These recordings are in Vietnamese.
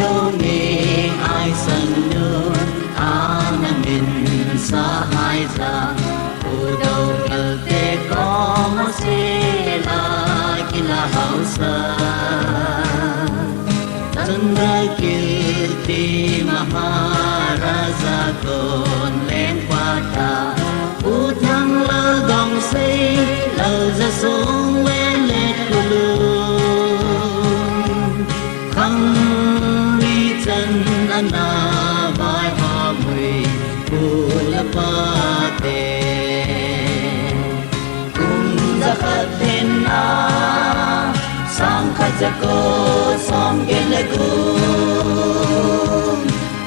đâu nghe ai sân nhớ an mình xa hai ra u đâu ngờ te có một xe là kila hậu sa Chandra kirti maharaja kon len pata utang lơ gong say lơ ra sông len lệ kulung khăng mi chân ana vai hoa mùi bula pate cùng ra khát tên na sang khát ra cô som gen lệ cung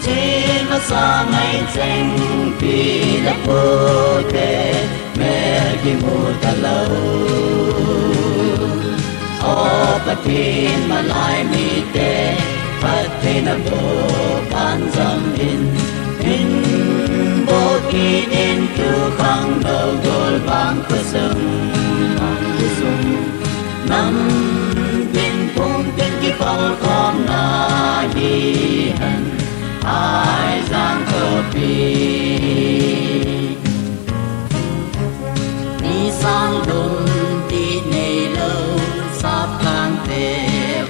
trên và xa ngày tranh vì là vô thể mẹ khi mùa ta lâu ô bát thiên mà lại mi tê bát thiên là vô ban dâm in vô kỳ đến tu khang đầu gol bang cơ sung năm tin phong tin kỳ phong con na đi hân ai giang cơ pi ni sang đông đi này lâu sắp càng tệ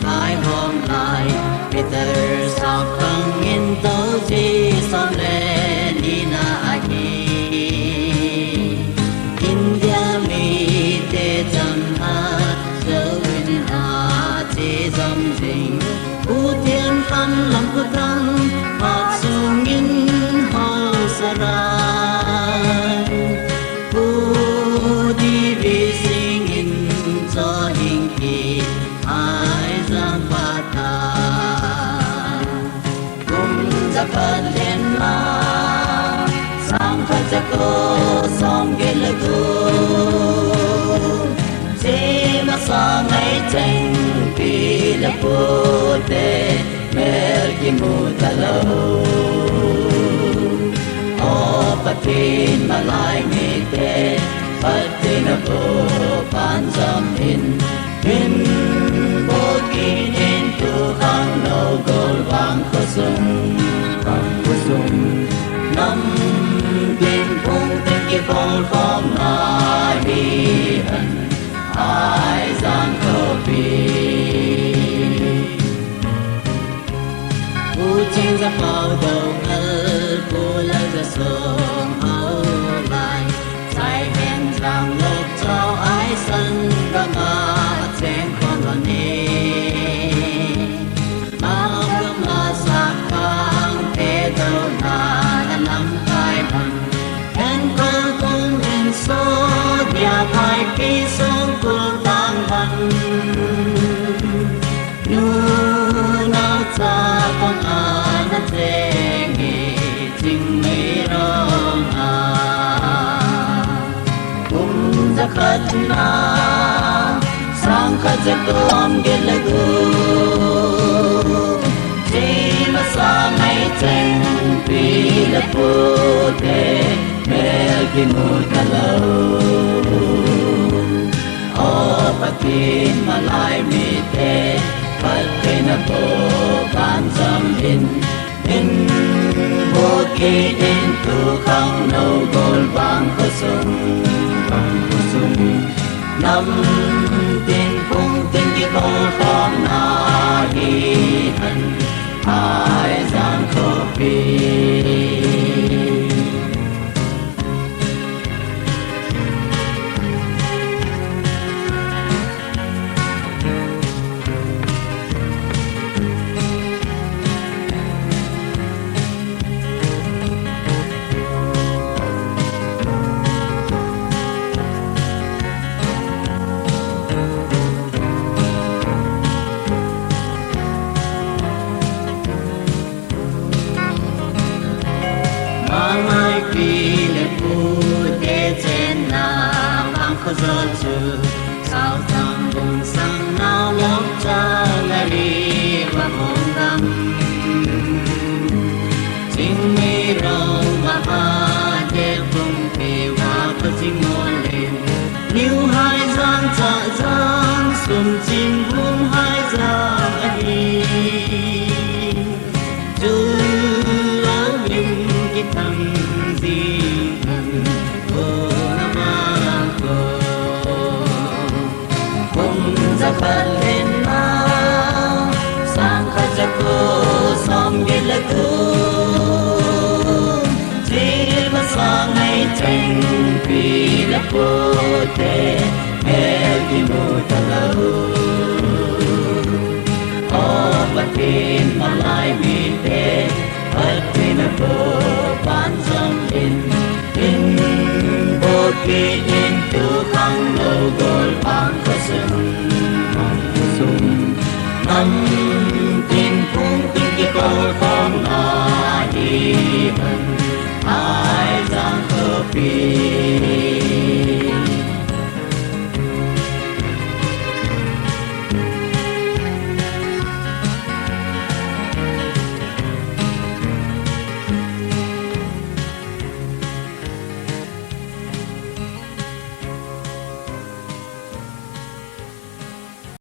vai hôm lại Peter sắp càng in tấu chi sắp lên đi na hi India mi te chân hát dấu in a chi dâm dinh u thiên phân lòng của thân hạt sung in hậu saran u đi vì sinh in cho hình kỳ ai giang phát ta cùng ra phần lên ma sang phát ra cô som ghé lơ cô chế mà xa ngày tranh vì là vô tê mẹ khi mùa ta lâu ô bát thiên mà lại mi tê bát thiên là vô ban dâm in vô kỳ đến tu khang nâu gol vang khơ sung năm tin phong tin kỳ phong phong na đi hân ai giang cơ pi u trên ra bao đầu ngơ cô lơ ra sông hậu lại sai hẹn rằng lộc cho ai sân ra mà trên con vào nê bao gươm là sạc vang thế đâu là đã nắm tay bằng hẹn con cũng hẹn số nhà phải khi sống cuộc tăng bằng nu nào cha con ai đã dễ nghe chính mấy rong cùng ra khát na sang khát ra con ghé lơ gu chỉ mà xa ngày tranh vì là vô thể mẹ khi mùa ta lâu ô bát thiên mà lại mi tê bát thiên là vô ban dâm in vô kỳ đến tu khang nâu gol vang khơ sung năm tin phong tin kỳ phong phong na hi hân ai giang khơ pi gió trừ sao thầm vùng sang nào lóc cha lại đi và hồn đắm chính mi rong và ha để vùng kỳ hoa có chính ngôn lên níu hai giang trả giang xuân chim vùng hai giang ấy là cũng chỉ mà sang ngày tranh vì là cô tê nghe thì mù ta lâu ô bất tin mà lại vì tê bất tin là cô bán dâm in vô kỳ in tu khang lâu gol bang khơi sum năm